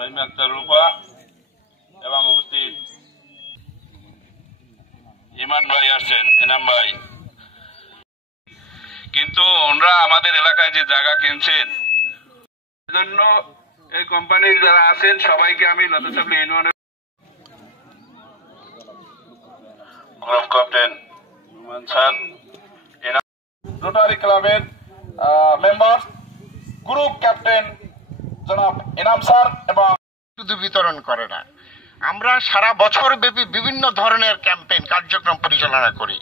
রহিম আক্তার রূপা এবং উপস্থিত ইমান ভাই আসছেন, এনাম ভাই। কিন্তু ওনারা আমাদের এলাকায় যে জায়গা কিনছেন, সেজন্য এই কোম্পানির যারা আছেন সবাইকে আমি লতাচাপড়ি ইউনিয়নের ক্যাপ্টেন রুমান স্যার, রোটারি ক্লাবের মেম্বার, গ্রুপ ক্যাপ্টেন জনাব এনাম স্যার এবং শুধু বিতরণ করে না, আমরা সারা বছর ব্যাপী বিভিন্ন ধরনের ক্যাম্পেইন কার্যক্রম পরিচালনা করি।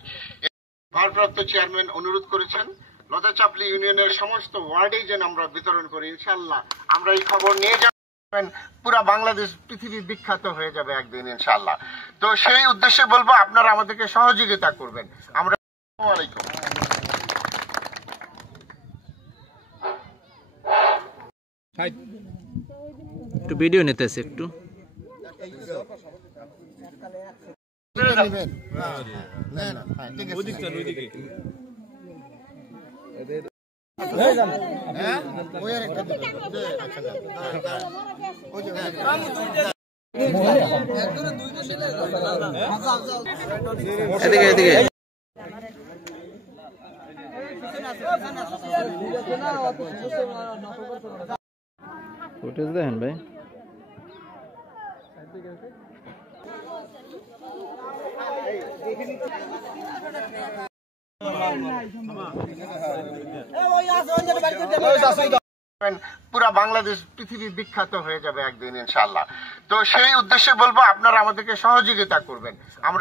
ভারপ্রাপ্ত চেয়ারম্যান অনুরোধ করেছেন লতাচাপড়ি ইউনিয়নের সমস্ত ওয়ার্ডেই যেন আমরা বিতরণ করি। ইনশাআল্লাহ আমরা এই খবর নিয়ে যাবেন, পুরা বাংলাদেশ পৃথিবী বিখ্যাত হয়ে যাবে একদিন ইনশাআল্লাহ। তো সেই উদ্দেশ্যে বলবো আপনারা আমাদেরকে সহযোগিতা করবেন। আমরা আসসালামু আলাইকুম। একটু ভিডিও নিতেছে একটু এদিকে এদিকে ফুটেজ দেখেন ভাই। পুরা বাংলাদেশ পৃথিবী বিখ্যাত হয়ে যাবে একদিন ইনশাআল্লাহ। তো সেই উদ্দেশ্যে বলবো আপনারা আমাদেরকে সহযোগিতা করবেন। আমরা